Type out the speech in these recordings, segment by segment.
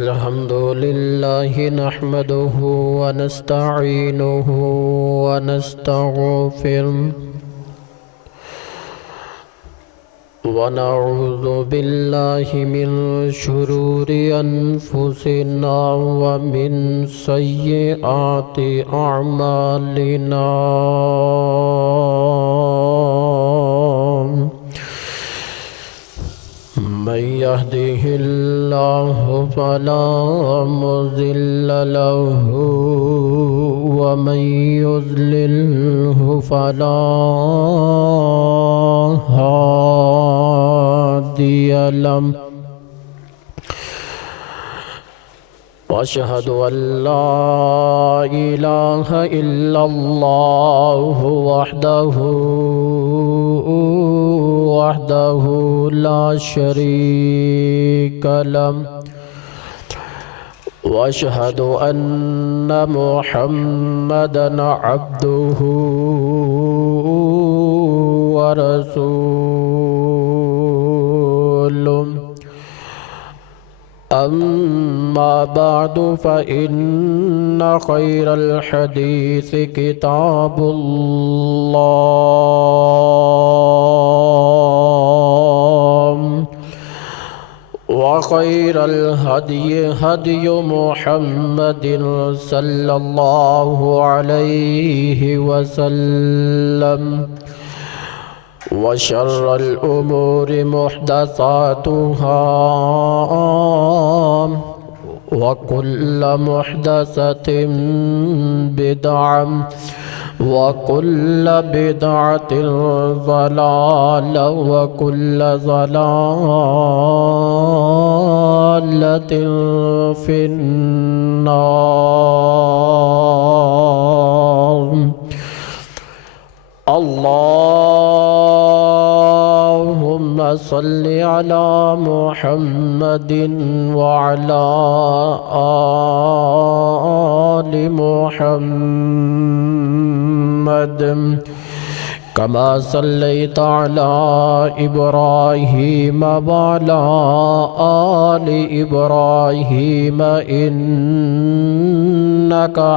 الحمد لله نحمده ونستعينه ونستغفره ونعوذ بالله من شرور أنفسنا ومن سيئات أعمالنا من يهده الله فلا مضل له ومن يضلله فلا هادي له وأشهد أن لا إله إلا الله وحده لا شريك له وأشهد أن محمدا عبده ورسوله أما بعد فإن خير الحديث كتاب الله وخير الهدي هدي محمد صلى الله عليه وسلم وشر الأمور محدثاتها وكل محدثة بدعة وكل بدعة ضلالة وكل ضلالة في النار. اللهم صل على محمد وعلى آل محمد كما صليت على إبراهيم وعلى آل إبراهيم إنك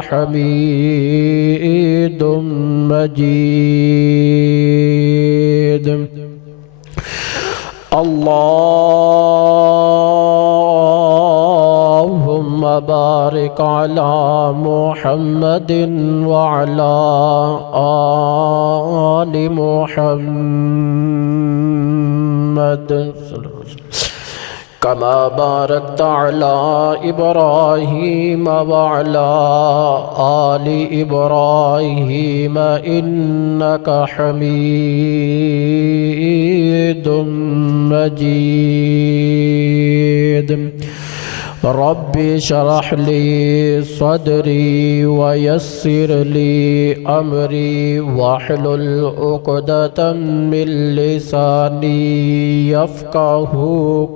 حميد مجيد. اللهم بارك على محمد وعلى آل محمد كما باركت على إبراهيم وعلى آل إبراهيم إنك حميد مجيد. رب اشرح لي صدري ويسر لي أمري واحلل عقدة من لساني يفقه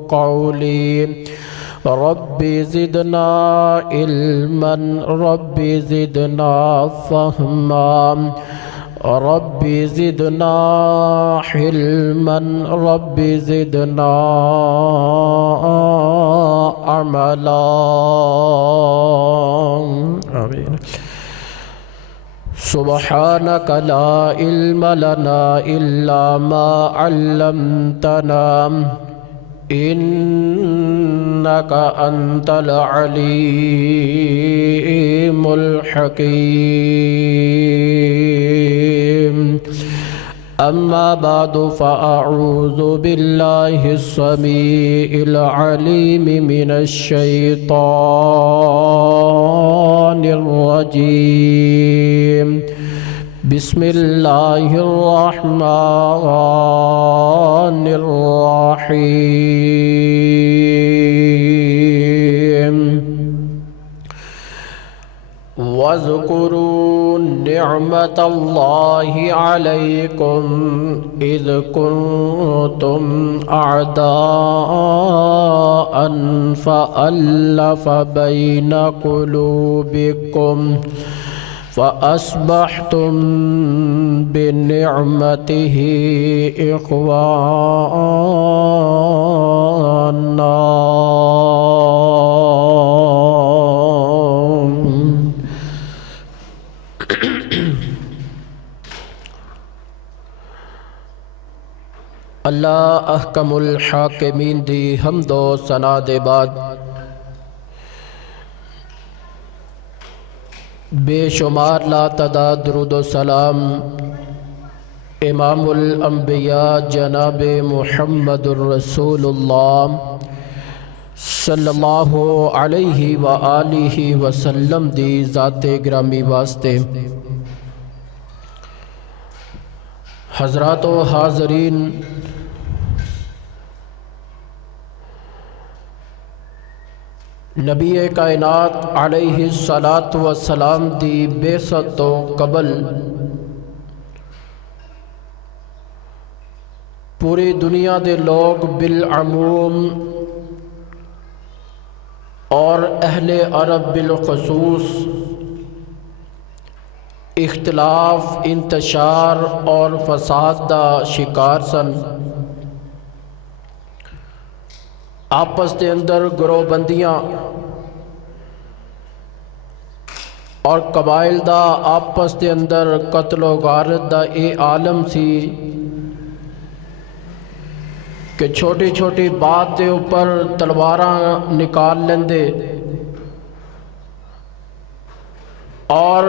قولي. رب زدنا علما رب زدنا فهما رب زدنا حلما رب زدنا عملا. آمين. سبحانك لا علم لنا إلا ما علمتنا إنك أنت العليم الحكيم. أما بعد فأعوذ بالله السميع العليم من الشيطان الرجيم. بسم الله الرحمن الرحيم. واذكروا نعمة الله عليكم إذ كنتم أعداء فألف بين قلوبكم فأصبحتم بنعمته إخوانا اللہ احکم الحاکمین دی حمد و ثنا دے بعد بے شمار لا تعداد درود و سلام امام الانبیاء جناب محمد الرسول اللہ صلی اللہ علیہ وآلہ وسلم دی ذات گرامی واسطے حضرات و حاضرین نبی کائنات علیہ الصلاۃ والسلام دی بعثت تو قبل پوری دنیا دے لوگ بالعموم اور اہل عرب بالخصوص اختلاف، انتشار اور فساد دا شکار سن۔ آپس دے اندر گروہ بندیاں اور قبائل دا آپس دے اندر قتل و غارت دا اے عالم سی کہ چھوٹی چھوٹی بات دے اوپر تلواراں نکال لیندے اور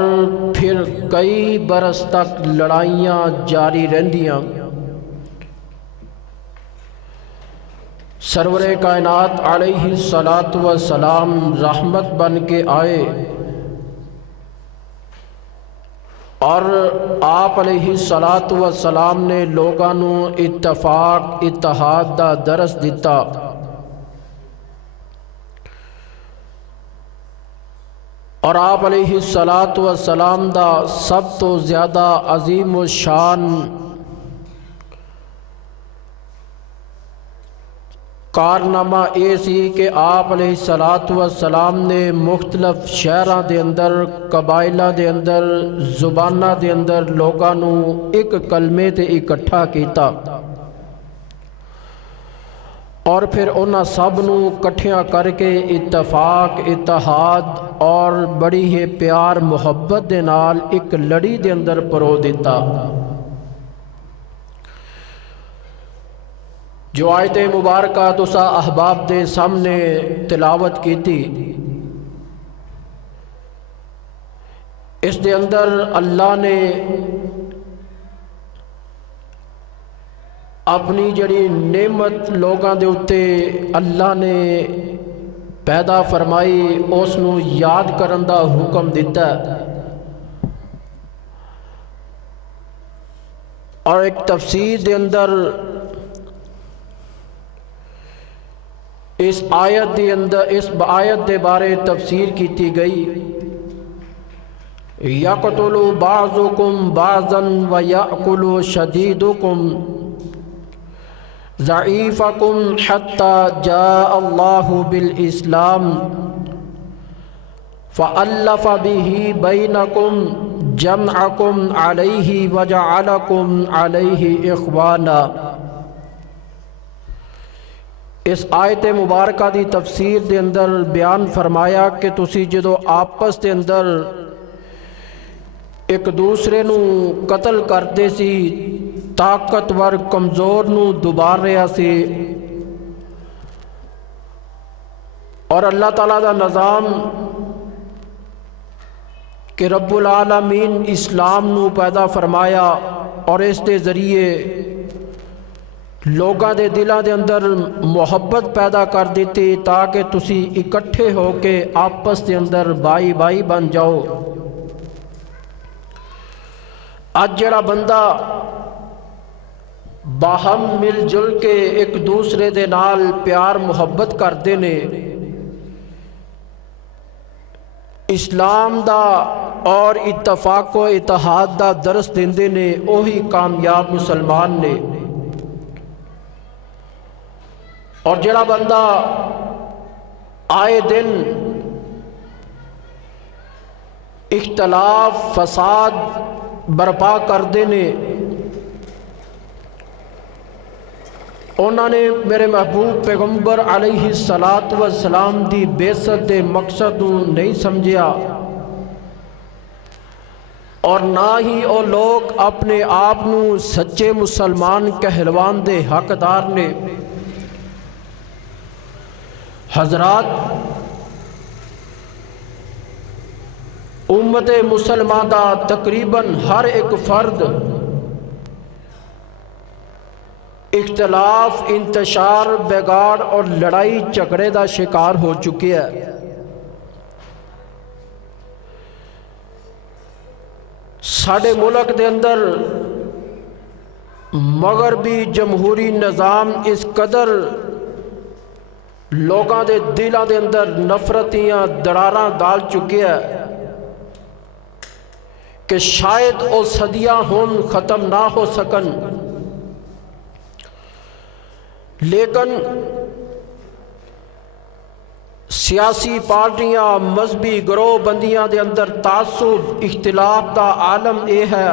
پھر کئی برس تک لڑائیاں جاری رہندیاں۔ سرور کائنات علیہ الصلاۃ والسلام رحمت بن کے آئے اور آپ علیہ الصلاۃ والسلام نے لوگاں نو اتفاق اتحاد دا درس دیتا۔ اور آپ علیہ الصلاۃ والسلام دا سب تو زیادہ عظیم و شان کارنامہ اے سی کہ آپ علیہ الصلاۃ والسلام نے مختلف شہراں دے اندر، قبائلاں دے اندر، زباناں دے اندر لوگاں نو ایک کلمے تے اکٹھا کیتا اور پھر انہاں سب نو کٹھیاں کر کے اتفاق اتحاد اور بڑی ہی پیار محبت دے نال ایک لڑی دے اندر پرو دیتا۔ جو آیت مبارکہ تسا احباب دے سامنے تلاوت کی تھی، اس دے اندر اللہ نے اپنی جڑی نعمت لوگاں دے اتے اللہ نے پیدا فرمائی اس نو یاد کرن دا حکم دیتا ہے۔ اور ایک تفسیر دے اندر اس آیت دے بارے تفسیر کیتی گئی، یقتل بعضکم بعضا ویأکل شدیدکم ضعیفکم حتی جاء اللہ بالاسلام فألف به بینکم جمعکم علیہ وجعلکم علیہ اخوانا۔ اس آیت مبارکہ دی تفسیر دے اندر بیان فرمایا کہ تسی جدو آپس دے اندر ایک دوسرے نو قتل کرتے سی، طاقتور کمزور نو دبار رہا سی، اور اللہ تعالیٰ دا نظام کہ رب العالمین اسلام نو پیدا فرمایا اور اس دے ذریعے لوگاں دے دلاں دے اندر محبت پیدا کر دیتی تاکہ تسی اکٹھے ہو کے آپس دے اندر بائی بائی بن جاؤ۔ اج جڑا بندہ باہم مل جل کے ایک دوسرے دے نال پیار محبت کردے نے، اسلام دا اور اتفاق و اتحاد دا درس دیندے نے، وہی کامیاب مسلمان نے۔ اور جڑا بندہ آئے دن اختلاف فساد برپا کردے نے، انہوں نے میرے محبوب پیغمبر علیہ الصلاۃ والسلام دی بعثت دے مقصد نہیں سمجھیا، اور نہ ہی وہ لوگ اپنے آپ نو سچے مسلمان کہلوان دے حقدار نے۔ حضرات، امت مسلمہ دا تقریباً ہر ایک فرد اختلاف، انتشار، بگاڑ اور لڑائی جھگڑے دا شکار ہو چکے ہے۔ ساڑھے ملک دے اندر مغربی جمہوری نظام اس قدر لوگاں دے دلاں دے اندر نفرتیاں دراراں ڈال چکے ہے کہ شاید او صدیاں ہون ختم نہ ہو سکن، لیکن سیاسی پارٹیاں، مذہبی گروہ بندیاں دے اندر تعصب، اختلاف دا عالم اے ہے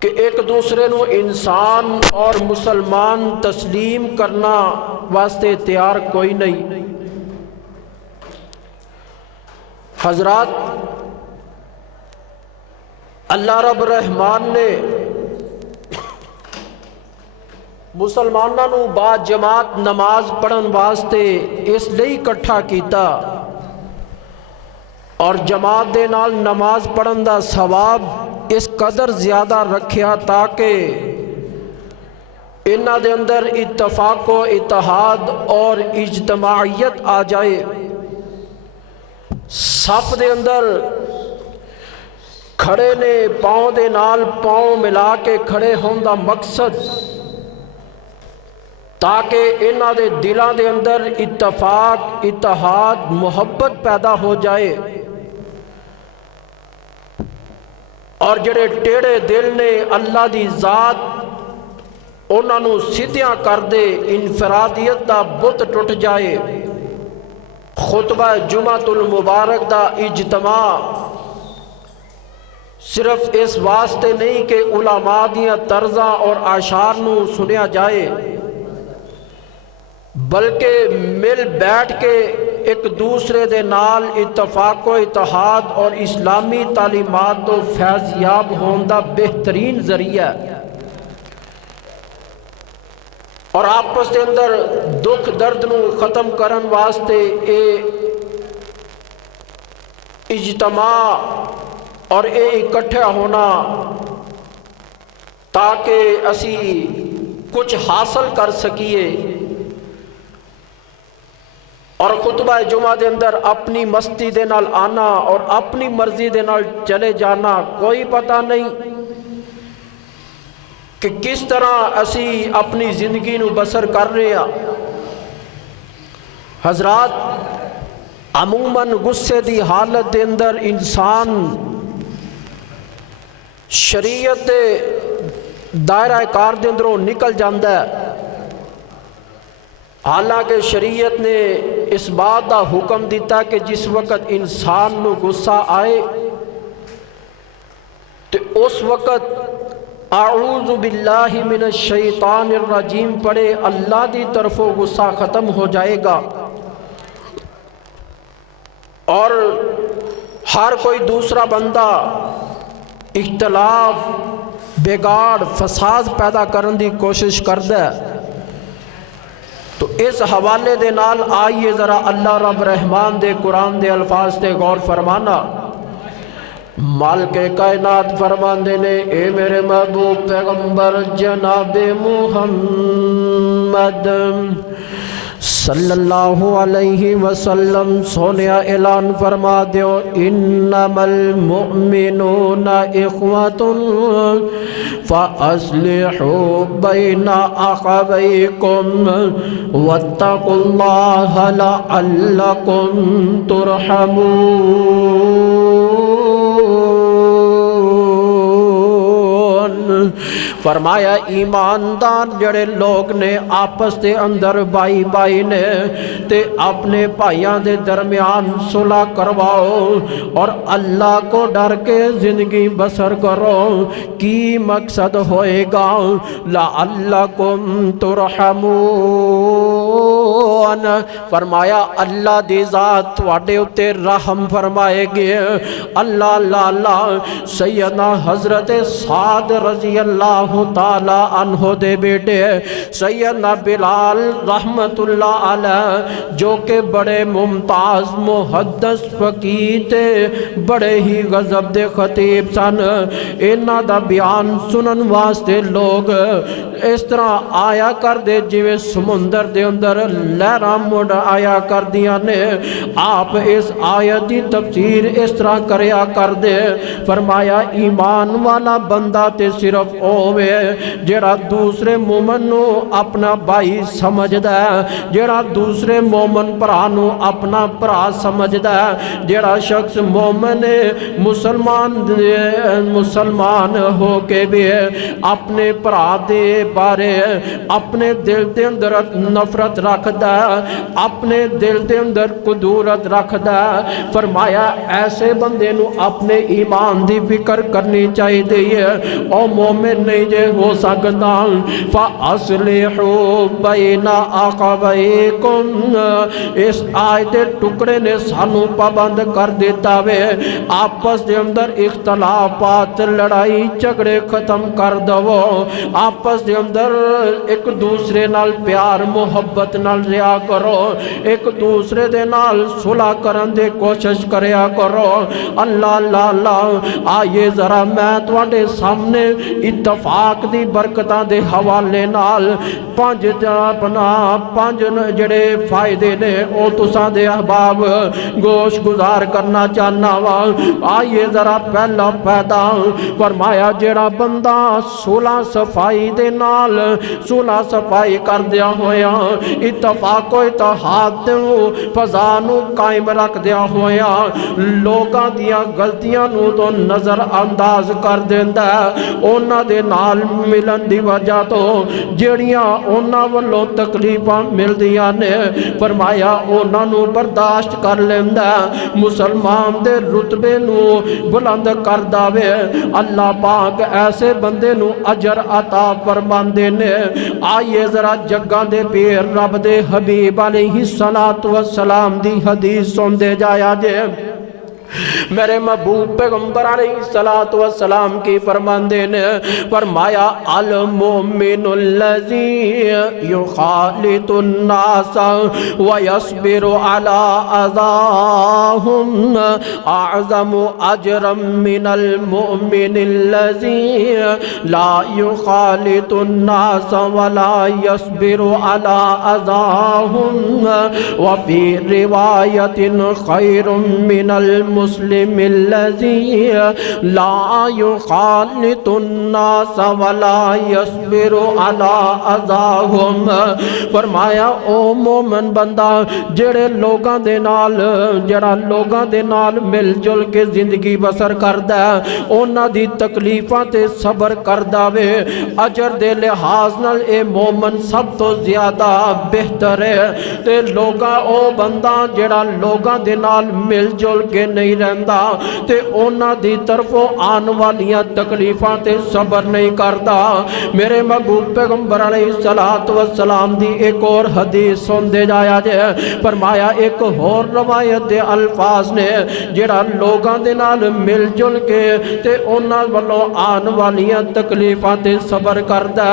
کہ ایک دوسرے نو انسان اور مسلمان تسلیم کرنا واسطے تیار کوئی نہیں۔ حضرات، اللہ رب الرحمن نے مسلمانوں نو با جماعت نماز پڑھن واسطے اس لئی اکٹھا کیتا اور جماعت دے نال نماز پڑھن دا ثواب اس قدر زیادہ رکھیا تاکہ انہاں دے اندر اتفاق و اتحاد اور اجتماعیت آ جائے۔ صف دے اندر کھڑے نے پاؤں دے نال پاؤں ملا کے کھڑے ہون دا مقصد تاکہ انہاں دے دلاں دے اندر اتفاق، اتحاد، محبت پیدا ہو جائے، اور جڑے ٹیڑے دل نے اللہ دی ذات انہاں نو سیدھیاں کر دے، انفرادیت دا بت ٹوٹ جائے۔ خطبہ جمعۃ المبارک دا اجتماع صرف اس واسطے نہیں کہ علماء دیاں طرزاں اور اشعار نو سنیا جائے، بلکہ مل بیٹھ کے ایک دوسرے دے نال اتفاق و اتحاد اور اسلامی تعلیمات تو فیض یاب ہون دا بہترین ذریعہ ہے، اور آپس دے اندر دکھ درد نو ختم کرن واسطے اے اجتماع اور اے اکٹھا ہونا تاکہ اسی کچھ حاصل کر سکیے۔ اور خطبہ جمعہ دے اندر اپنی مستی دے نال آنا اور اپنی مرضی دے نال چلے جانا، کوئی پتہ نہیں کہ کس طرح اسی اپنی زندگی نو بسر کر رہے ہیں۔ حضرات، عموماً غصے دی حالت دے اندر انسان شریعت دے دائرہ کار دے اندروں نکل جاندہ ہے، حالانکہ شریعت نے اس بات دا حکم دیتا کہ جس وقت انسان نو غصہ آئے تو اس وقت اعوذ باللہ من الشیطان الرجیم پڑھے، اللہ دی طرفوں غصہ ختم ہو جائے گا، اور ہر کوئی دوسرا بندہ اختلاف، بگاڑ، فساد پیدا کرنے دی کوشش کردا ہے۔ تو اس حوالے دے نال آئیے ذرا اللہ رب رحمان دے قرآن دے الفاظ تے غور فرمانا۔ مالک کائنات فرماندے نے، اے میرے محبوب پیغمبر جناب محمد صلی اللہ علیہ وسلم سونیا اعلان فرما دیو، انما المؤمنون اخوۃ فاصلحوا بین اخویکم واتقوا اللہ لعلکم ترحمون فرمایا ایماندار جڑے لوگ نے آپس دے اندر بائی بائی نے تے اپنے بھائیاں دے درمیان صلح کرواؤ اور اللہ کو ڈر کے زندگی بسر کرو، کی مقصد ہوئے گا لعلکم ترحمون، فرمایا اللہ دی ذات تواڈے اتے رحم فرمائے گے۔ اللہ اللہ اللہ، سیدنا حضرت سعد رضی اللہ تعالی عنہ دے بیٹے سیدنا بلال رحمت اللہ علیہ جو کہ بڑے ممتاز محدث فقیہ تے بڑے ہی غضب دے خطیب سن، انہاں دا بیان سنن واسطے لوگ اس طرح آیا کر دے جویں سمندر دے اندر لہراں مڑ آیا کر دیاں نے۔ آپ اس آیت دی تفسیر اس طرح کریا کر دے، فرمایا ایمان والا بندہ تے صرف اوے جڑا دوسرے مومن نو اپنا بھائی سمجھدا ہے، جڑا دوسرے مومن بھرا نو اپنا بھرا سمجھدا ہے، جڑا شخص مومن مسلمان ہو کے بھی اپنے بھرا دے بارے اپنے دل دے اندر نفرت رکھدا ہے، اپنے دل دے اندر قدورت رکھدا ہے، فرمایا ایسے بندے نو اپنے ایمان دی فکر کرنی چاہیے۔ او مومن نہیں جے ہو سکتا فَأَصْلِحُوا بَيْنَ أَخَوَيْكُمْ، اس آیت ٹکڑے نے سانو پابند کر دیتا وے آپس دے اندر اختلافات لڑائی جھگڑے ختم کر دو، آپس دے اندر ایک دوسرے نال پیار محبت نال رہا کرو، ایک دوسرے دے نال صلح کرن دے کوشش کریا کرو۔ اللہ اللہ اللہ، آئیے ذرا میں تواڈے سامنے اتفاق دی برکتاں دے حوالے نال پانچ جڑے فائدے نے او تساں دے احباب گوش گزار کرنا چاہنا وا۔ آئیے ذرا پہلا فائدہ فرمایا جڑا بندہ صلح صفائی دے نال صلح صفائی کر دیا ہویا اتفاق و اتحاد فضا نو قائم رکھ دیا ہویا لوگاں دیاں غلطیاں نو تو نظر انداز کر دیندا ہے، اونا دے نال ملن دی وجہ تو جڑیاں اونا والوں تکلیفاں مل دیاں نے فرمایا اونا نو برداشت کر لیندا ہے، مسلمان دے رتبے نو بلند کر داوے۔ اللہ پاک ایسے بندے نو اجر عطا فرماندے نے۔ آئیے ذرا جگاں دے پیر رب دے حبیب علیہ السلام دی حدیث سن دے جایا جے۔ میرے محبوب پیغمبر علیہ السلام کی فرماندے نے فرمایا المؤمن الذی یخالط الناس ویصبر علی اذاہم اعظم اجرا من المؤمن الذی لا یخالط الناس ولا یصبر علی اذاہم وفی روایت خیر من المسلم الذی لا یخالط الناس ولا یصبر علی اذاہم، فرمایا او مومن بندہ جڑے لوگاں دے نال جڑا لوگاں دے نال مل جل کے زندگی بسر کردا ہے اونا دی تکلیفاں تے صبر کردا وے اجر دے لحاظ نال اے مومن سب تو زیادہ بہتر ہے۔ تے لوگاں او بندہ جڑا لوگاں دے نال مل جل کے نہیں رہندا تے اونا دی طرفوں آن والیاں تکلیفاں تے صبر نہیں کردا۔ میرے محبوب پیغمبر علیہ السلام دی ایک اور حدیث سن دے جایا جے، فرمایا ایک اور روایت دے الفاظ نے جڑا لوگاں دے نال مل جل کے تے اونا والوں آن والیاں تکلیفاں تے صبر کردا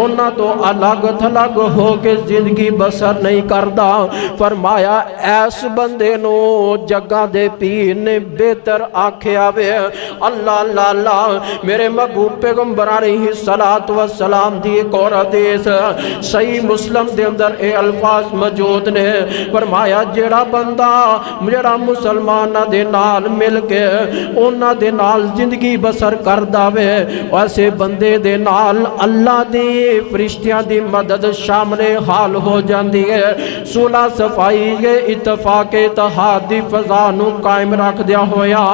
اونا تو الگ تھلگ ہو کے زندگی بسر نہیں کردا، فرمایا ایس بندے نو جگہ دے پیر نے بہتر آکھیا وے۔ اللہ اللہ اللہ، میرے محبوب پیغمبر علیہ السلام دی ایک اور حدیث صحیح مسلم دے اندر اے الفاظ موجود نے، فرمایا جڑا بندہ جڑا مسلماناں دے نال مل کے انہاں دے نال زندگی بسر کردا وے ایسے بندے دے نال اللہ دی فرشتیاں دی مدد شامل حال ہو جاندی ہے، صلح صفائی اتفاق اتحاد دی فضا نو قائم رکھ دیا ہویا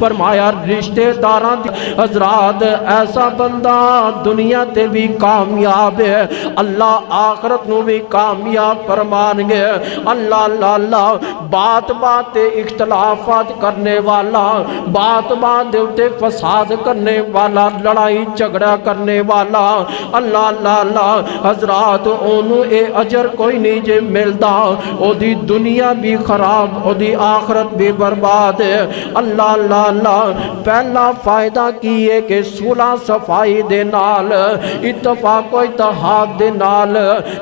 فرمایا رشتے داراں حضرات ایسا بندہ دنیا تے بھی کامیاب ہے اللہ آخرت نو بھی کامیاب فرمان گے اللہ اللہ اللہ بات بات اختلافات کرنے والا بات بات دے فساد کرنے والا لڑائی جھگڑا کرنے والا اللہ اللہ اللہ حضرات اونوں اے اجر کوئی نہیں جے ملدا او دی دنیا بھی خراب او دی آخرت بھی برباد ہے اللہ اللہ اللہ پہلا فائدہ کی ہے کہ صلح صفائی دے نال اتفاق و اتحاد دے نال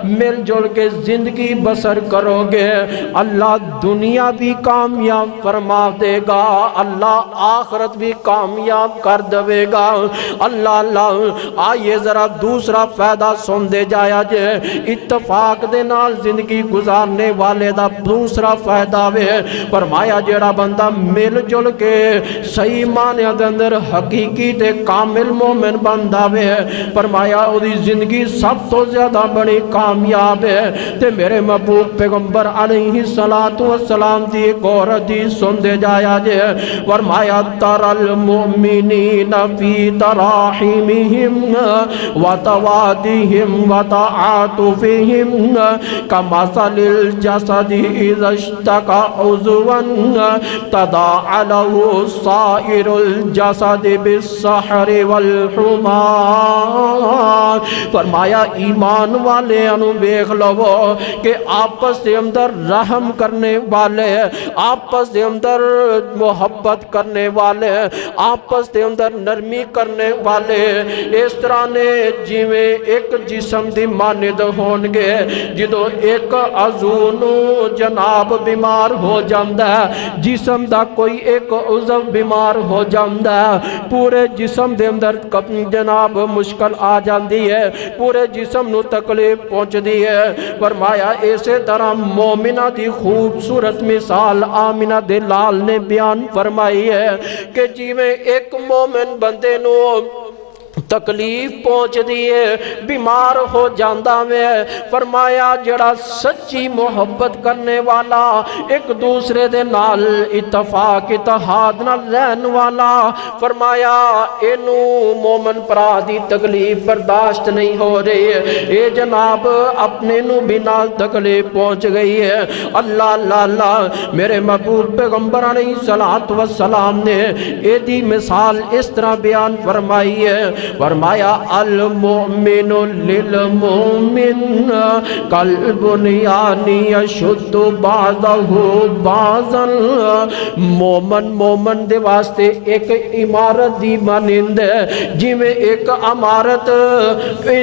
مل جل کے زندگی بسر کرو گے اللہ دنیا بھی کامیاب فرما دے گا اللہ آخرت بھی کامیاب کر دے گا اللہ اللہ آئیے ذرا دوسرا فائدہ سن دے جایا جے اتفاق دے نال زندگی گزارنے والے دا دوسرا فائدہ وے فرمایا جیڑا بندہ مل جل کے صحیح معنی دے اندر حقیقی تے کامل مومن بندہ وے فرمایا او دی زندگی سب تو زیادہ بڑی کامیاب ہے تے میرے محبوب پیغمبر علیہ السلام دی ایک اور حدیث سن دے جایا جے فرمایا تر المؤمنین فی تراحمہم وتوادہم وتعاطفہم کمثل الجسد اذا اشتکى عضوا تداعى له سائر الجسد بالسحر والحمى فرمایا ایمان والے انو بیخ لو کہ آپس سے اندر رحم کرنے والے آپس سے اندر محبت کرنے والے آپس سے اندر نرمی کرنے والے اس طرح نے جیویں ایک جسم دی مانند ہونگے جدو ایک عضو جناب بیمار ہو جاندہ ہے جسم دا کوئی ایک عضو بیمار ہو جاندہ ہے پورے جسم دے اندر جناب مشکل آ جاندی ہے پورے جسم نو تکلیف پہنچ دی ہے فرمایا ایسے طرح مومنہ دی خوبصورت مثال آمنہ دلال نے بیان فرمائی ہے کہ جیویں ایک مومن بندے نو تکلیف پہنچ دیئے بیمار ہو جاندہ میں فرمایا جڑا سچی محبت کرنے والا ایک دوسرے دے نال اتفاق اتحاد نال رہن والا فرمایا اینو مومن پرا دی تکلیف برداشت نہیں ہو رہی ہے اے جناب اپنے نو بھی نال تکلیف پہنچ گئی ہے اللہ اللہ اللہ میرے محبوب پیغمبر علیہ السلام نے اے دی مثال اس طرح بیان فرمائی ہے فرمایا المؤمن للمؤمن کالبنیان یشد بعضہ بعضا مومن مومن دے واسطے ایک عمارت دی مانند ہے جی میں ایک عمارت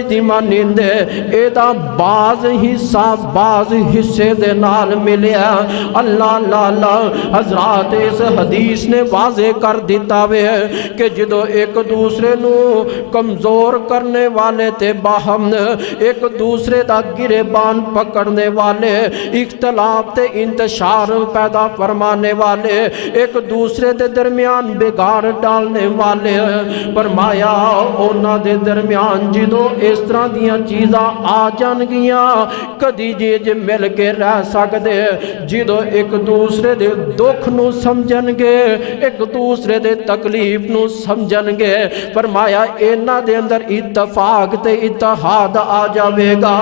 دی مانند ہے اے دا بعض حصہ بعض حصے دے نال ملیا اللہ اللہ اللہ حضرات اس حدیث نے واضح کر دیتا ہوئے کہ جدو ایک دوسرے نو کمزور کرنے والے تے باہم ایک دوسرے دا گریبان پکڑنے والے اختلاف تے انتشار پیدا فرمانے والے ایک دوسرے دے درمیان بگاڑ ڈالنے والے فرمایا اونا دے درمیان جدو اس طرح دیاں چیزاں آ جان گیاں کدی جی مل کے رہ سکدے جدو ایک دوسرے دے دکھ نو سمجھن گے ایک دوسرے دے تکلیف نو سمجھن گے فرمایا اینا دے اندر اتفاق تے اتحاد آ جاوے گا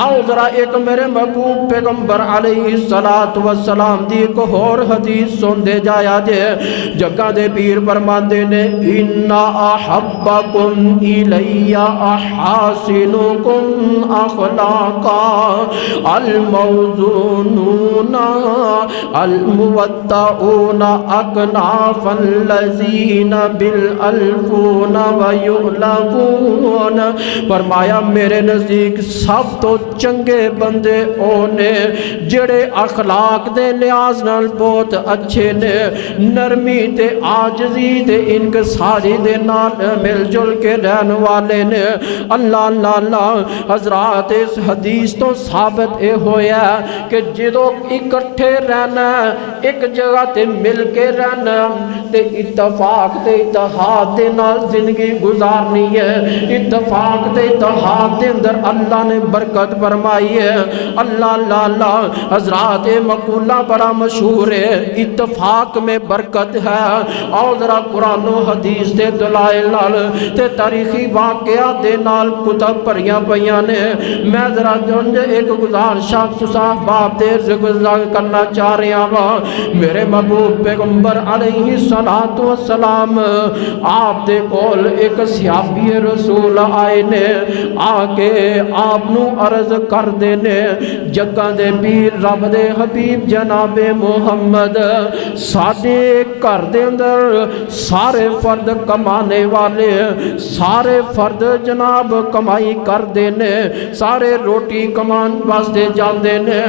آؤ ذرا ایک میرے محبوب پیغمبر علیہ السلام دی ایک اور حدیث سن دے جایا جے جگہ دے پیر فرماندے نے اِنَّ أَحَبَّكُمْ إِلَيَّ أَحَاسِنُكُمْ أَخْلَاقًا الْمَوْزُونُونَ الْمُوَدَّعُونَ أَكْنَافَ الَّذِينَ بِالْأَلْفُونَ وَيُعْلَفُونَ فرمایا میرے نزدیک سب تو چنگے بندے اونے جڑے اخلاق دے لحاظ نال بہت اچھے نے نرمی تے آجزی تے انکساری دے نال مل جل کے رہن والے نے اللہ اللہ اللہ حضرات اس حدیث تو ثابت اے ہویا کہ جدو اکٹھے رہنا ایک جگہ تے مل کے رہنا تے اتفاق تے اتحاد دے نال زندگی گزارنی ہے۔ اتفاق تے اتحاد دے اندر اللہ نے برکت فرمائی ہے۔ اللہ اللہ اللہ حضرات مقولہ بڑا مشہور ہے، اتفاق میں برکت ہے۔ اور ذرا قرآن و حدیث دے دلائل نال تے تاریخی واقعات دے نال کتب پڑھیاں پئیاں نے۔ میں ذرا ایک گزارشاں تساں باب دیر سے گزار کرنا چاہ رہا ہوں۔ میرے محبوب پیغمبر علیہ السلام آپ دے کول ایک صحابی رسول آئے نے، آ کے آپ نو عرض کر دینے جگہ دے پیر رب دے حبیب جناب محمد ساڈے گھر دے اندر سارے فرد کمانے والے، سارے فرد جناب کمائی کر دینے، سارے روٹی کمان واسطے جاندے نے،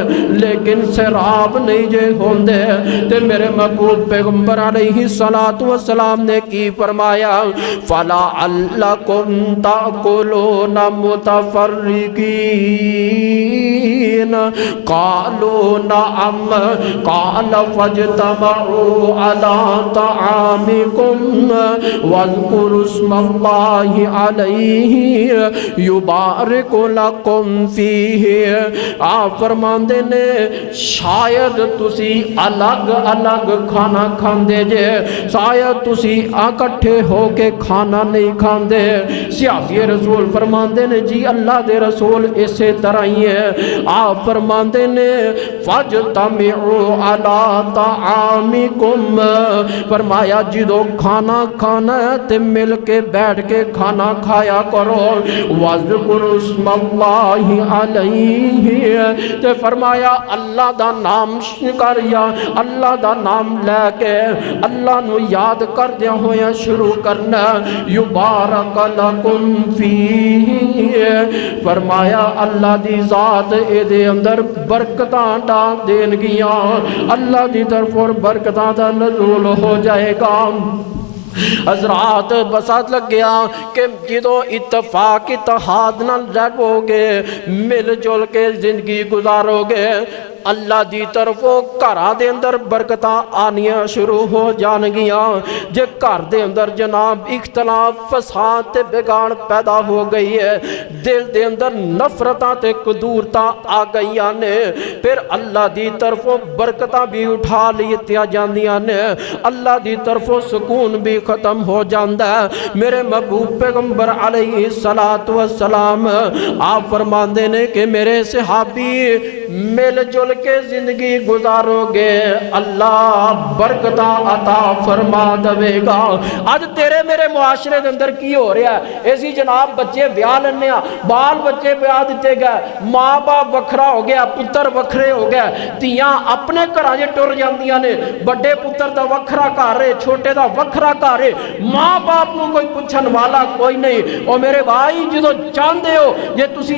لیکن سیراب نہیں جے ہوندے۔ تے میرے محبوب پیغمبر علیہ السلام نے کی فرمایا فَلَعَلَّكُمْ تَأْكُلُونَ مُتَفَرِّقِينَ قَالُوا نَعَمْ قَالَ فَاجْتَمَعُوا عَلَىٰ طَعَامِكُمْ وَاذْكُرُوا اسْمَ اللَّهِ عَلَيْهِ يُبَارِكُ لَكُمْ فِيهِ۔ آپ فرماندے نے شاید تسی الگ الگ کھانا کھاندے جے، شاید تسی اکٹھے ہو کے کھانا نہیں کھاندے۔ صحابی رسول فرماندے نے جی اللہ دے رسول اسی طرح ہی ہے۔ آپ فرماندے نے فَاجْتَمِعُوا عَلَىٰ طَعَامِكُمْ، فرمایا جدو کھانا کھانا ہے تے مل کے بیٹھ کے کھانا کھایا کرو۔ وَاذْكُرُوا اسْمَ اللَّهِ عَلَيْهِ، تے فرمایا اللہ دا نام کر اللہ دا نام لے کے اللہ نو یاد کر دیا ہویا شروع کرنا۔ یبارک لکم فیہ، فرمایا اللہ دی ذات اے دے اندر برکتاں ڈال دین گیاں، اللہ دی طرف اور برکتاں دا نزول ہو جائے گا۔ حضرات بسات لگ گیا کہ جدو اتفاق اتحاد نہ رہو گے، مل جل کے زندگی گزارو گے، اللہ دی طرفوں گھراں دے اندر برکتاں آنیاں شروع ہو جان گیاں۔ جے گھر دے اندر جناب اختلاف فساد تے بگاڑ پیدا ہو گئی ہے، دل دے اندر نفرتاں تے قدورتاں آ گئیاں نے، پھر اللہ دی طرفوں برکتاں بھی اٹھا لیتیاں جاندیاں نے، اللہ دی طرفوں سکون بھی ختم ہو جاندہ ہے۔ میرے محبوب پیغمبر علیہ السلام آپ فرماندے نے کہ میرے صحابی مل جل کے زندگی گزارو گے اللہ برکتاں عطا فرما دے گا۔ آج تیرے میرے معاشرے دے اندر کی ہو رہا ہے؟ ایسی جناب بچے بیاہ لینے، بال بچے بیاہ دیتے گئے، ماں باپ وکھرا ہو گیا، پتر وکھرے ہو گئے، تیاں اپنے گھراں وچ ٹر جاندیاں نے، بڑے پتر دا وکھرا گھر ہے، چھوٹے دا وکھرا گھر ہے، ماں باپ نو کوئی پوچھن والا کوئی نہیں۔ اور میرے بھائی جدو چاہندے ہو جے تسی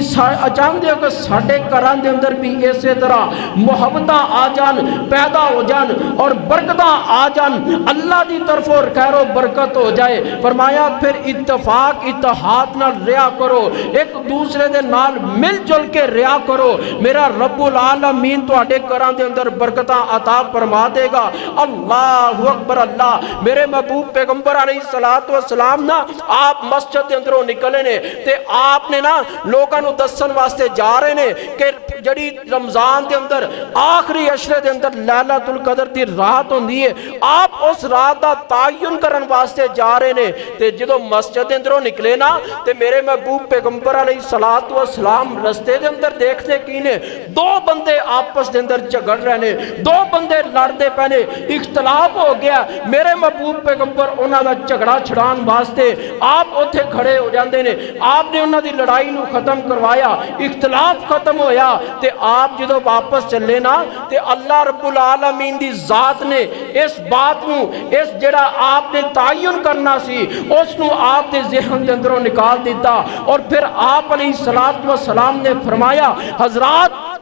چاہندے ہو کہ ساڈے گھراں دے اندر بھی اسی طرح محبتاں آ جان، پیدا ہو جان اور برکتاں آ جان، اللہ دی طرف اور خیر و برکت ہو جائے، فرمایا پھر اتفاق اتحاد نہ ریا کرو، ایک دوسرے دے نال مل جل کے ریا کرو، میرا رب العالمین تو آڈے کران دے اندر برکتاں عطا فرما دے گا۔ اللہ اکبر اللہ۔ میرے محبوب پیغمبر علیہ السلام نا آپ مسجد دے اندروں نکلے نے تے آپ نے نا لوگاں نو دسن واسطے جا رہے نے کہ جڑی رمضان دے اندر آخری عشرے دے اندر لیلۃ القدر دی رات ہوندی ہے، آپ اس رات دا تعین کرن واسطے جا رہے نے تے جدو مسجد دے اندروں نکلے نا تے میرے محبوب پیغمبر علیہ السلام رستے دے اندر دیکھتے کی نے دو بندے آپس دے اندر جھگڑ رہے نے، دو بندے لڑدے پہنے، اختلاف ہو گیا۔ میرے محبوب پیغمبر انہاں دا جھگڑا چھڑان واسطے آپ اوتھے کھڑے ہو جاندے نے، آپ نے انہاں دی لڑائی نو ختم کروایا، اختلاف ختم ہویا تے آپ جدو واپس چلے نا تے اللہ رب العالمین دی ذات نے اس بات نو اس جڑا آپ نے تعین کرنا سی اس نو آپ دے ذہن دے اندروں نکال دیتا، اور پھر آپ علیہ السلام نے فرمایا حضرات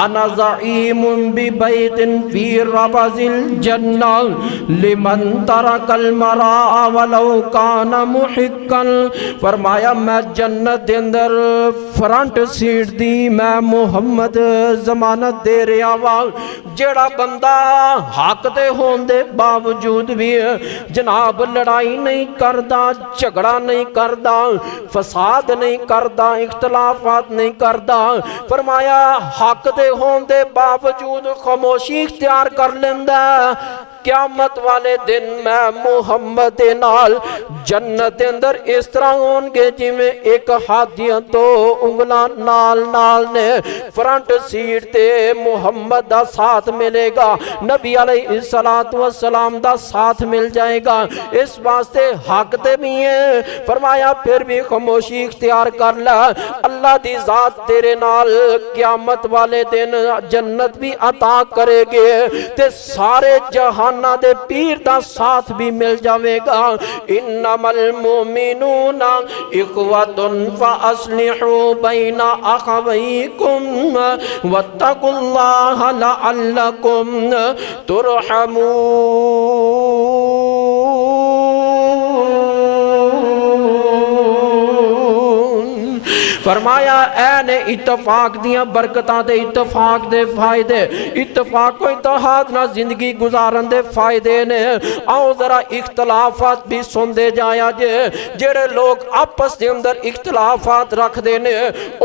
انا زعیم ببیت فی ربض الجنہ لمن ترک المرا ولو کان محقا. فرمایا میں جنت دے اندر فرنٹ سیٹ دی میں محمد ضمانت دے رہا وا جیڑا بندہ حق دے ہون دے باوجود بھی جناب لڑائی نہیں کردا, جھگڑا نہیں کردا, فساد نہیں کردا, اختلافات نہیں کردا. فرمایا حق دے ہون دے باوجود خاموشی اختیار کر لیندا, قیامت والے دن میں محمد نال جنت دے اندر اس طرح ہون گے جی میں ایک ہاتھیاں تو انگلاں نال نال نے فرنٹ سیٹ تے محمد دا ساتھ ملے گا, نبی علیہ السلام دا ساتھ مل جائے گا. اس واسطے حق تے بھی ہے. فرمایا پھر بھی خاموشی اختیار کر لے, اللہ دی ذات تیرے نال قیامت والے دن جنت بھی عطا کرے گے تے سارے جہان دے پیر دا ساتھ بھی مل جاوے گا. انما المؤمنون اخوۃ فاصلحوا بین اخویکم واتقوا اللہ لعلکم ترحمون. فرمایا اے نے اتفاق دیاں برکتاں دے, اتفاق دے فائدے, اتفاق و اتحاد نہ زندگی گزارن دے فائدے نے. آؤ ذرا اختلافات بھی سن دے جایا جے. جڑے لوگ آپس دے اندر اختلافات رکھ دے نے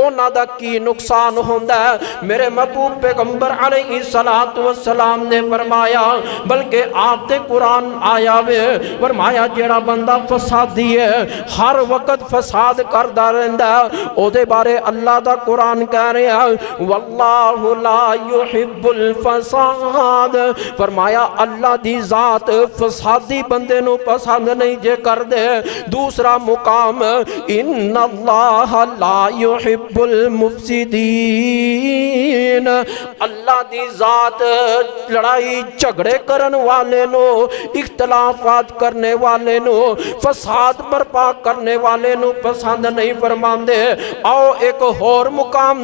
انہاں دا کی نقصان ہوندا ہے. میرے محبوب پیغمبر علیہ السلام نے فرمایا, بلکہ آپ تے قرآن آیا وے, فرمایا جڑا بندہ فسادی ہے ہر وقت فساد کردا رہندا ہے دے بارے اللہ دا قرآن کہہ رہے ہیں واللہ لا یحب الفساد. فرمایا اللہ دی ذات فسادی بندے نو پسند نہیں جے کر دے. دوسرا مقام ان اللہ لا یحب المفسدین. اللہ دی ذات لڑائی جھگڑے کرن والے نو, اختلافات کرنے والے نو, فساد برپا کرنے والے نو پسند نہیں فرماندے. آؤ ایک اور مقام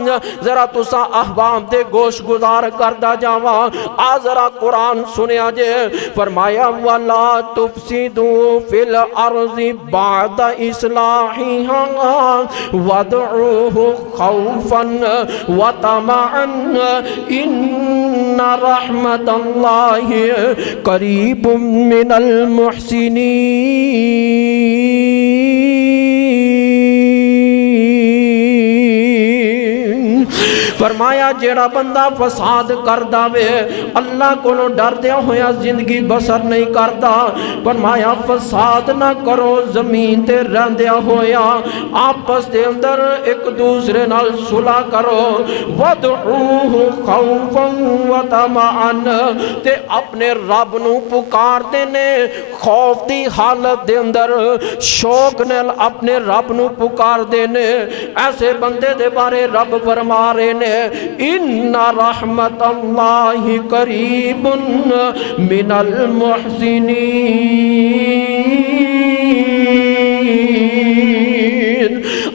ذرا تسا احباب دے گوش گزار کردہ جاواں, آ ذرا قرآن سنیا جے. فرمایا وَلَا تُفْسِدُوا فِي الْأَرْضِ بَعْدَ إِصْلَاحِهَا وَادْعُوهُ خَوْفًا وَطَمَعًا إِنَّ رَحْمَةَ اللَّهِ قَرِيبٌ مِّنَ الْمُحْسِنِينَ. فرمایا جیڑا بندہ فساد کردا وے اللہ کو ڈر دیا ہویا زندگی بسر نہیں کردا. فرمایا فساد نہ کرو زمین تے رہندیا ہویا آپس دے اندر ایک دوسرے نال صلح کرو. وَادْعُوهُ خَوْفًا وَطَمَعًا, تے اپنے رب نو پکار دینے خوف دی حالت دے اندر, شوق نال اپنے رب نو پکار دینے. ایسے بندے دے بارے رب فرما رہے نے ان رحمت اللہ قریب من المحسنین.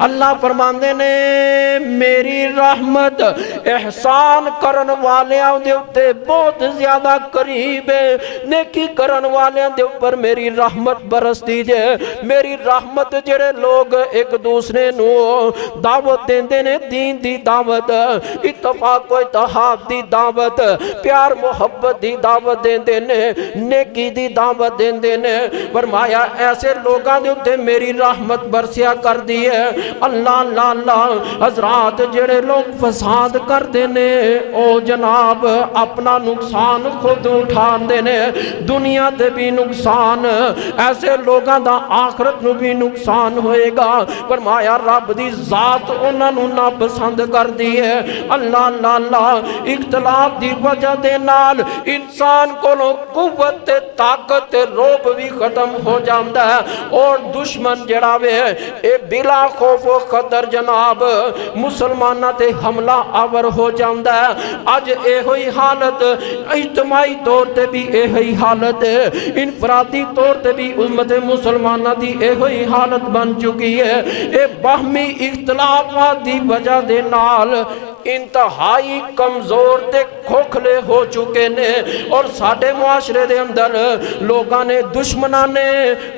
اللہ فرماندے نے میری رحمت احسان کرن والیاں دے اتے بہت زیادہ قریب ہے. نیکی کرن والیاں دے اوپر میری رحمت برستی جے. میری رحمت جڑے لوگ ایک دوسرے نو دعوت دیندے نے, دین دی دعوت, اتفاق و اتحاد دی دعوت, پیار محبت دی دعوت دیندے نے, نیکی دی دعوت دیندے نے. فرمایا ایسے لوگاں دے اتے میری رحمت برسیا کر دی ہے. اللہ اللہ اللہ حضرات جڑے لوگ فساد کر دینے او جناب اپنا نقصان خود اٹھان دینے, دنیا دے بھی نقصان, ایسے لوگاں دا آخرت نو بھی نقصان ہوئے گا. فرمایا رب دی ذات انہاں نو ناپسند کر دی ہے. اللہ اللہ اللہ اختلاف دی وجہ دے نال انسان کو قوت تے طاقت تے روب بھی ختم ہو جاندا ہے, اور دشمن جڑا وے اے بلا خوف و خطر جناب مسلمانہ تے حملہ آور ہو جاندا ہے. اج اے ہوئی حالت اجتماعی طور تے بھی اے ہوئی حالت, انفرادی طور تے بھی امت مسلمانہ دی اے ہوئی حالت بن چکی ہے. اے باہمی اختلافات دی وجہ دے نال انتہائی کمزور تے کھوکھلے ہو چکے نے، اور ساڈے معاشرے دے اندر لوگاں نے دشمناں نے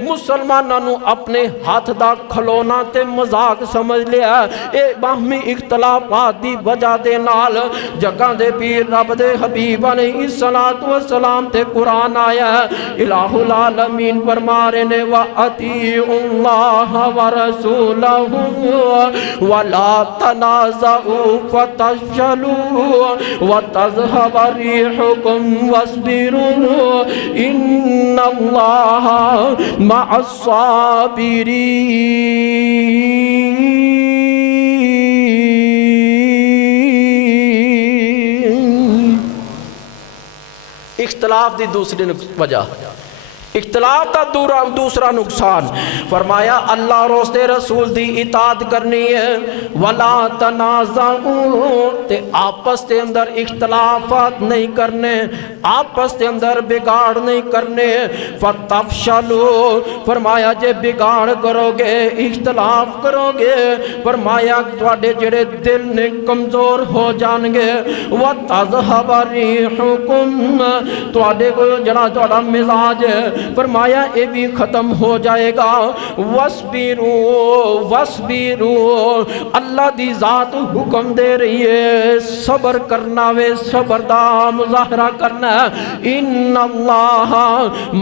مسلماناں نو اپنے ہاتھ دا کھلونا تے مذاق سمجھ لیا۔ اے باہمی اختلافات دی وجہ دے نال جگہ دے پیر رب دے حبیب علیہ الصلوۃ والسلام تے قرآن آیا ہے۔ الہ العالمین فرما رہے نے وَأَطِیعُوا اللَّهَ وَرَسُولَهُ وَلَا تَنَازَعُوا فَتَفْشَلُوا وَتَذْهَبَ رِيحُكُمْ وَاصْبِرُوا إِنَّ اللَّهَ مَعَ الصَّابِرِينَ۔ اختلاف دی دوسری وجہ، اختلاف دا دوسرا نقصان فرمایا اللہ اور اس دے رسول دی اطاعت کرنی ہے۔ وَلَا تَنَازَعُوا، تے آپس دے اندر اختلافات نہیں کرنے، آپس دے اندر بگاڑ نہیں کرنے۔ فَتَفْشَلُوا، فرمایا جے بگاڑ کرو گے، اختلاف کرو گے، فرمایا تواڈے جڑے دل نے کمزور ہو جان گے۔ وَتَذْهَبَ رِيحُكُمْ، تواڈے کو جڑا تواڈا مزاج ہے فرمایا یہ بھی ختم ہو جائے گا۔ وَاصْبِرُوا وَاصْبِرُوا، اللہ دی ذات حکم دے رہی ہے صبر کرنا وے، صبر دا مظاہرہ کرنا۔ ان اللہ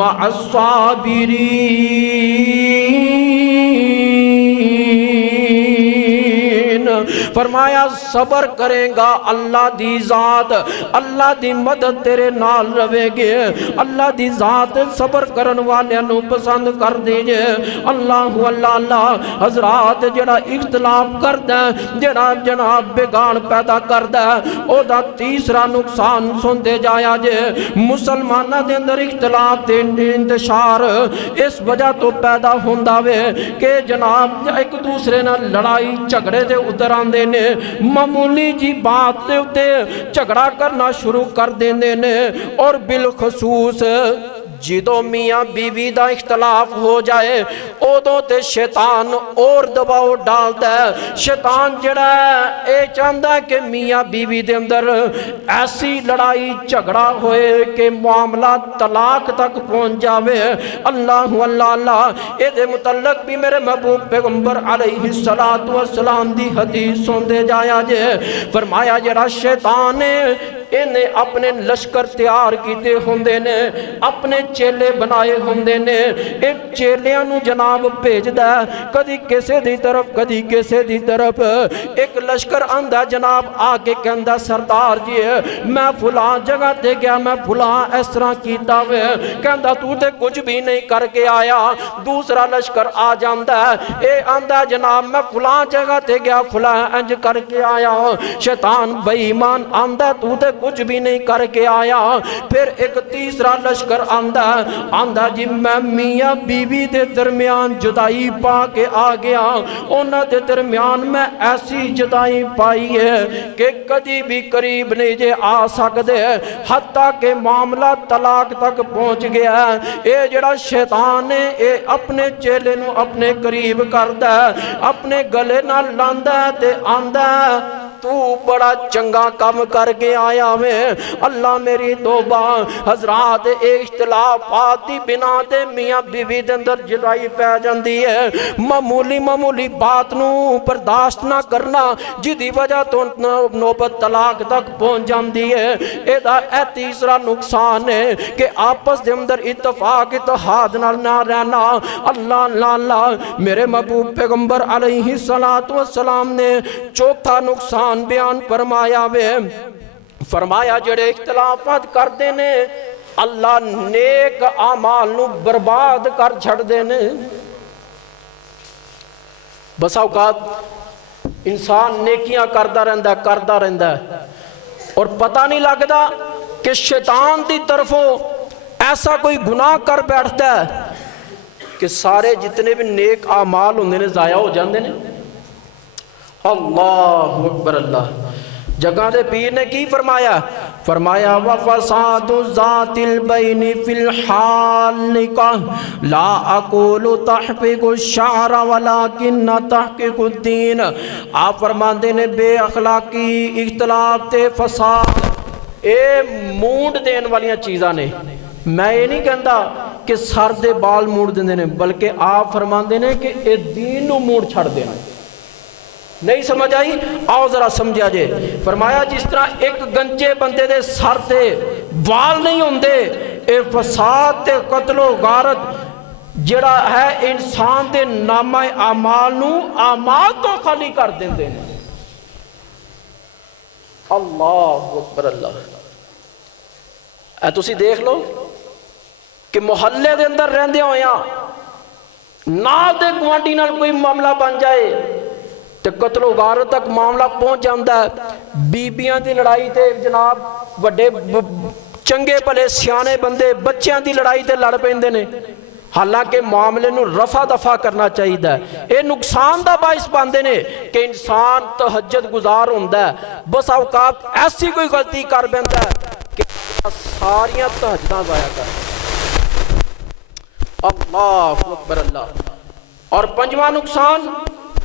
مع الصابرین، فرمایا صبر کریں گا اللہ دی ذات، اللہ دی مدد تیرے نال رہے گے، اللہ دی ذات صبر کرن والے نو پسند کر دیجئے۔ اللہ اللہ اللہ، حضرات جڑا اختلاف کردا ہے، جڑا جناب بگاڑ پیدا کردا ہے، او دا تیسرا نقصان سنتے جایا جے۔ مسلمانہ دے اندر اختلاف دے انتشار اس وجہ تو پیدا ہوندا وے کہ جناب ایک دوسرے نہ لڑائی جھگڑے دے ادھر آندے نے، معمولی جی بات دے اتے جھگڑا کرنا شروع کر دیندے نے، اور بالخصوص جدو میاں بیوی دا اختلاف ہو جائے ادو تے شیطان اور دباؤ ڈالتا ہے۔ شیطان جڑا ہے اے چاہتا ہے کہ میاں بیوی دے اندر ایسی لڑائی جھگڑا ہوئے کہ معاملہ طلاق تک پہنچ جاوے۔ اللہ اللہ اللہ، اے دے متعلق بھی میرے محبوب پیغمبر علیہ السلام دی حدیث سن دے جایا جے۔ فرمایا جڑا شیطان ہے انہیں اپنے لشکر تیار کیتے ہوندے نے، اپنے چیلے بنائے ہوندے نے، ایک چیلیاں نو جناب بھیج دا، کدی کسے دی طرف کدی کسے دی طرف، ایک لشکر آندہ جناب آگے کہندہ سردار جی میں فلاں جگہ تے گیا، میں فلاں اس طرح کیتا ہوئے، کہندہ تو تے کچھ بھی نہیں کر کے آیا۔ دوسرا لشکر آ جاندہ اے آندہ جناب میں فلاں جگہ تے گیا، فلاں انج کر کے آیا۔ شیطان بے ایمان آندہ تو تے کچھ بھی نہیں کر کے آیا۔ پھر ایک تیسرا لشکر آندہ جی میں میاں بیوی دے درمیان جدائی پا کے آ گیا، انہاں دے درمیان میں ایسی جدائی پائی ہے کہ کدی بھی قریب نہیں جے آ سکدے، حتیٰ کہ معاملہ طلاق تک پہنچ گیا ہے۔ اے جڑا شیطان ہے اے اپنے چیلے نو اپنے قریب کردا ہے، اپنے گلے نہ لاندا ہے تے آندا ہے تو بڑا چنگا کام کر کے آیا میں۔ اللہ میری توبہ، حضرات اختلافات دی بنا تے میاں بیوی دے اندر جدائی پہ جاندی ہے، معمولی بات نو برداشت نہ کرنا جدی وجہ تو نوبت طلاق تک پہنچ جاندی ہے۔ اے تیسرا نقصان ہے کہ آپس دے اندر اتفاق اتحاد نہ رہنا۔ اللہ اللہ اللہ، میرے محبوب پیغمبر علیہ السلام نے چوتھا نقصان بیان فرمایا وے، فرمایا جڑے اختلافات کر دینے اللہ نیک اعمال نو برباد کر چھڑ دینے۔ بس اوقات انسان نیکیاں کردا رہندا ہے اور پتہ نہیں لگدا کہ شیطان دی طرفوں ایسا کوئی گناہ کر بیٹھتا ہے کہ سارے جتنے بھی نیک اعمال ہوندے نے ضائع ہو جاندے نے۔ اللہ اکبر اللہ، جگہ دے پیر نے کی فرمایا؟ فرمایا وفساد ذات البین فی الحالقہ لا اقول تحقق الشعر ولکن تحقق الدین. آپ فرماندے نے بے اخلاقی، اختلاف تے فساد اے مونڈ دین والیاں چیزاں نے. میں یہ نہیں کہندا کہ سر دے بال موڑ دیندے نے، بلکہ آپ فرماندے نے کہ اے دین نو موڑ چھڑ دینا. نہیں سمجھ آئی؟ آؤ ذرا سمجھا جے. فرمایا جس طرح ایک گنجے بندے دے سر تے وال نہیں ہوندے، اے فساد تے قتل و غارت جڑا ہے انسان دے نامہ اعمال نو اعمال تو خالی کر دیندے نے. اللہ اکبر اللہ. اے تسی دیکھ لو کہ محلے دے اندر رہندے ہویاں نال دے گوانڈی نال کوئی معاملہ بن جائے تے قتل و غارت تک معاملہ پہنچ جاندا ہے. بیبیاں دی لڑائی تے جناب وڈے چنگے بھلے سیانے بندے بچیاں دی لڑائی تے لڑ پیندے نے، حالانکہ معاملے نو رفع دفع کرنا چاہیے. اے نقصان دا باعث باندے نے کہ انسان تہجد گزار ہوندا ہے، بس اوقات ایسی کوئی غلطی کر بیندا ہے کہ ساریاں تہجداں ضائع کر. اللہ اکبر اللہ. اور پنجواں نقصان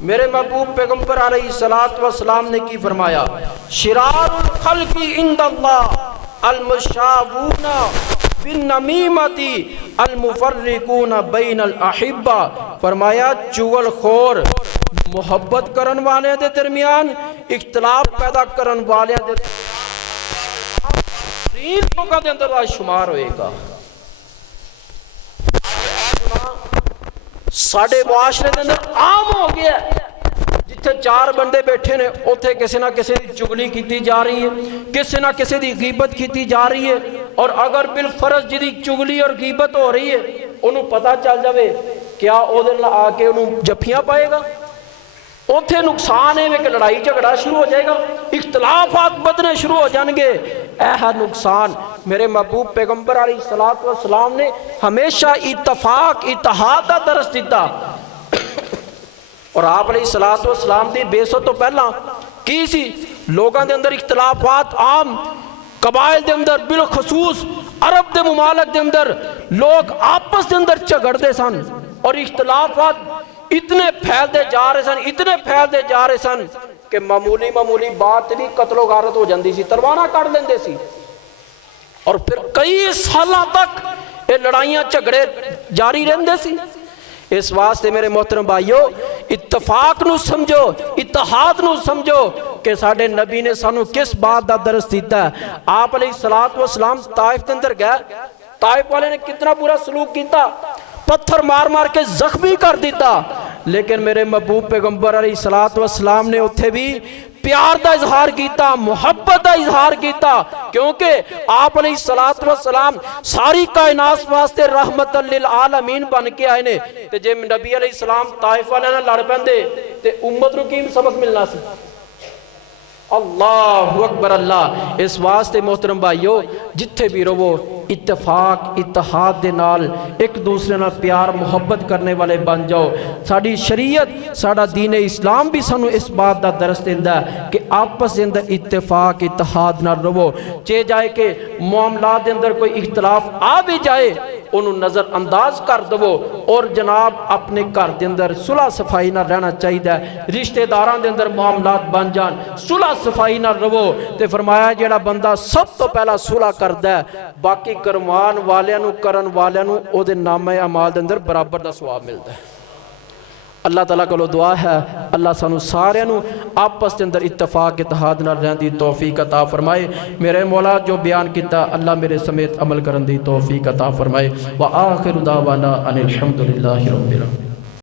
میرے محبوب پیغمبر علیہ السلام نے کی فرمایا، شرار الخلق عند اللہ المشاؤون بالنمیمۃ المفرقون بین الاحبہ. فرمایا چغل خور محبت کرن والے دے درمیان اختلاف پیدا کرن والے دے لوگوں دے اندر شمار ہوئے گا. ساڑھے معاشرے دے اندر عام ہو گیا ہے، جتھے چار بندے بیٹھے نے اوتھے کسی نہ کسی دی چگلی کیتی جا رہی ہے، کسی نہ کسی دی غیبت کیتی جا رہی ہے. اور اگر بالفرض جدی چگلی اور غیبت ہو رہی ہے انہوں پتہ چل جاوے، کیا او دن آ کے انہوں جفیاں پائے گا؟ اوتھے نقصان ہے کہ لڑائی جھگڑا شروع ہو جائے گا، اختلافات بدنے شروع ہو جائیں گے. ایہا نقصان میرے محبوب پیغمبر علیہ السلام نے ہمیشہ اتفاق اتحاد کا درس دیتا. اور آپ علیہ السلام دی بیعت تو پہلا کی سی لوگاں دے اندر اختلافات عام، قبائل دے اندر بالخصوص عرب دے ممالک دے اندر لوگ آپس دے اندر جھگڑ دے سن اور اختلافات اتنے پھیلتے جا رہے سن کہ معمولی بات بھی قتل و غارت ہو جاندی سی، تلواریں کاٹ لیندے سی. اور پھر کئی سالاں تک یہ لڑائیاں جھگڑے جاری رہندے سی. اس واسطے میرے محترم بھائیو اتفاق نو سمجھو، اتحاد نو سمجھو کہ ساڑھے نبی نے سانو کس بات دا درس دیتا ہے. آپ علیہ السلام طائف کے اندر گئے، طائف والے نے کتنا برا سلوک کیتا، پتھر مار مار کے زخمی کر دیتا. لیکن میرے محبوب پیغمبر علیہ السلام نے اتھے بھی پیار دا اظہار کیتا، محبت دا اظہار کیتا، کیونکہ آپ علیہ السلام ساری کائنات واسطے رحمت للعالمین بن کے آئے نے. تے جے نبی علیہ السلام طائف والے نہ لڑ پیندے تے امت نو کی سبق ملنا سی. اللہ اکبر اللہ. اس واسطے محترم بھائیو جتھے بھی رہو اتفاق اتحاد دے نال ایک دوسرے نال پیار محبت کرنے والے بن جاؤ. ساڑی شریعت ساڑا دین اسلام بھی سانو اس بات دا درس دیندا ہے کہ آپس دے اندر اتفاق اتحاد نال رہو. چے جائے کہ معاملات دے اندر کوئی اختلاف آ بھی جائے انہوں نظر انداز کر دو اور جناب اپنے گھر دے اندر صلح صفائی نہ رہنا چاہیے. رشتہ داران دے اندر معاملات بن جان صلح صفائی نہ رہو. تے فرمایا جیڑا بندہ سب تو پہلا صلح کردا ہے باقی کرمان کرن والیاں او دے نامہ اعمال دے اندر برابر دا ثواب ملتا ہے. اللہ تعالیٰ کو دعا ہے اللہ سانو سارے نو آپس دے اندر اتفاق اتحاد نہ رہن دی توفیق عطا فرمائے. میرے مولا جو بیان کیتا اللہ میرے سمیت عمل کرن دی توفیق عطا فرمائے. وآخر دعوانا ان الحمدللہ رب العالمین.